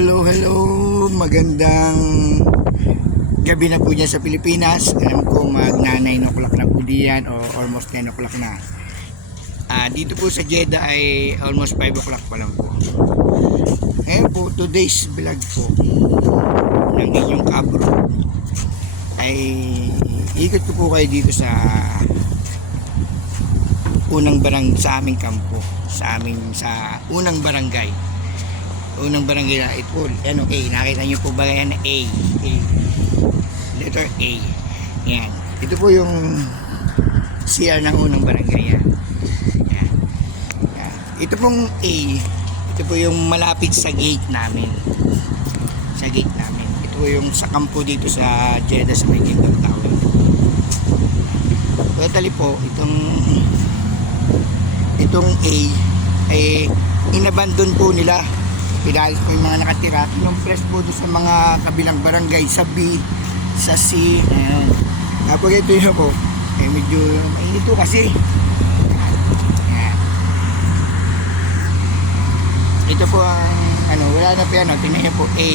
Hello. Magandang gabi na po dyan sa Pilipinas. Alam ko magna 9 o'clock na po diyan o almost 10 o'clock na. Dito po sa Jeddah ay almost 5 o'clock pa lang po. Ngayon po, today's vlog po ng inyong kabro ay ikot ko po kayo dito sa sa aming kampo, sa unang barangay na ito. Ano, A, nakita nyo po ba yan? A, letter A. Yan, ito po yung CR ng unang barangay. Yan. Ito pong A, ito po yung malapit sa gate namin. Ito po yung sa kampo dito sa Jeddah sa may Kingdom Tower. Totally po, itong A ay inabandon po nila. Dahil po yung mga nakatira, kinumpres po doon sa mga kabilang barangay, sa B, sa C. Ayan. Tapos ito yun po, medyo mainit po kasi. Ayan. Ito po ang wala na po yan, tingnan nyo po A.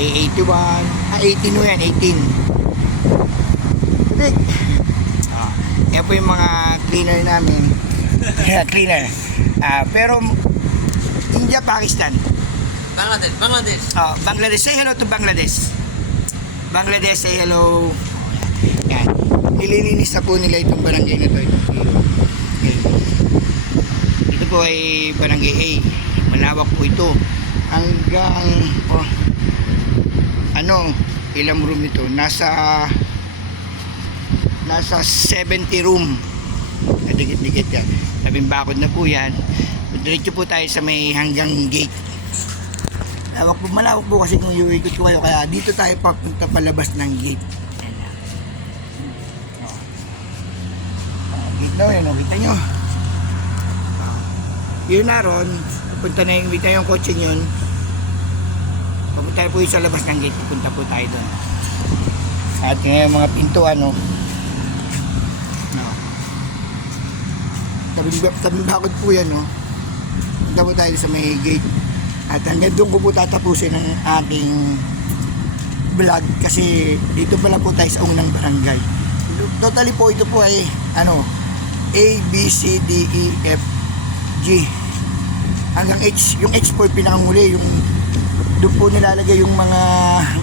A81, 18 o yan, 18. Tulik. Yan po yung mga cleaner namin. Cleaner. Pero India, Pakistan, Bangladesh. Bangladesh. Say hello to Bangladesh. Bangladesh, say hello. Yan. Nililinis na po nila itong barangay na ito. Ito po ay barangay A. Malawak po ito. Hanggang ilang room ito? Nasa 70 room. Dikit-dikit yan. Sabing bakod na po yan. Diretso po tayo sa may hanggang gate. Malawak po kasi kung iikot ko kayo, kaya dito tayo papunta palabas ng gate. Gate na yun, kita nyo. Yun na ron, pupunta na yung, kita yung kotse yun. Papunta po yung sa labas ng gate, pupunta po tayo doon. At yung mga pintuan, tabing bakod po yan, punta po tayo sa may gate. At hanggang doon ko po tatapusin ang aking vlog kasi dito pala po tayo sa unang barangay. Totally po ito po ay A, B, C, D, E, F, G hanggang H. Yung H po yung pinakamuli, yung doon po nilalagay yung mga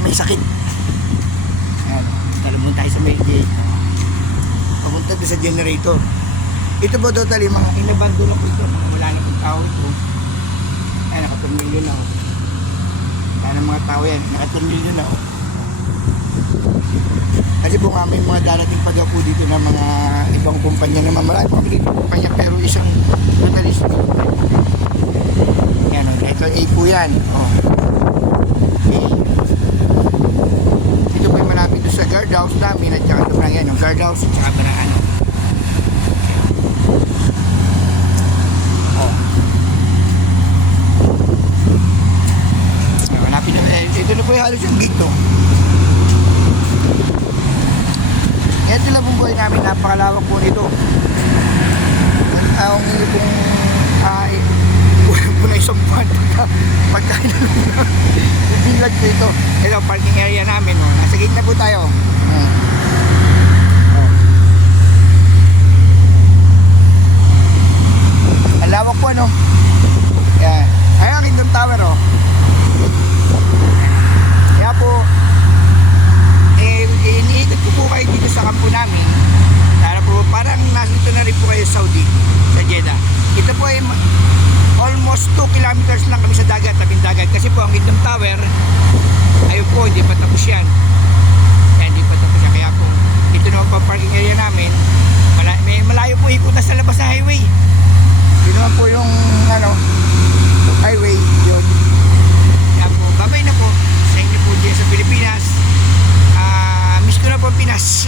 may sakit. Ayan, talabon tayo sa may gate. Papunta doon sa generator. Ito po totally mga inabando na po ito, mga wala na pong tao ito. Ay, nakaturmilyo na. Kaya ng mga tao yan, nakaturmilyo na. Kasi po nga may mga darating pag po dito ng mga ibang kumpanya naman. Marami po dito kumpanya pero isang totalist. Yan, letter A po yan. A. Ito po yung malapit sa guardhouse namin at saka ito lang yan, yung guardhouse at saka baraan. Ito na po yung halos yung gate. Ito lang pong buhay namin, napakalawak po nito. Ang hindi pong po na isang buwan pagkain na yung bilag po ito. Ito, parking area namin. Nasa gate na po tayo. Ang lawak po, Yan. Ayun ang Kingdom Tower, Kaya po, iniikot ko po kayo dito sa kampo namin. Parang nasito na rin po kayo sa Saudi, sa Jeddah. Ito po ay almost 2 kilometers lang kami sa dagat, tabing dagat. Kasi po ang Kingdom Tower, ayun po, hindi pa tapos yan. Hindi pa tapos yan. Kaya po, ito naman po parking area namin. May malayo po ikutan sa labas ng highway. Yun naman po yung highway, yun. Kaya po, babay na po sa inyo po dyan sa Pilipinas. Miss ko na po Pinas.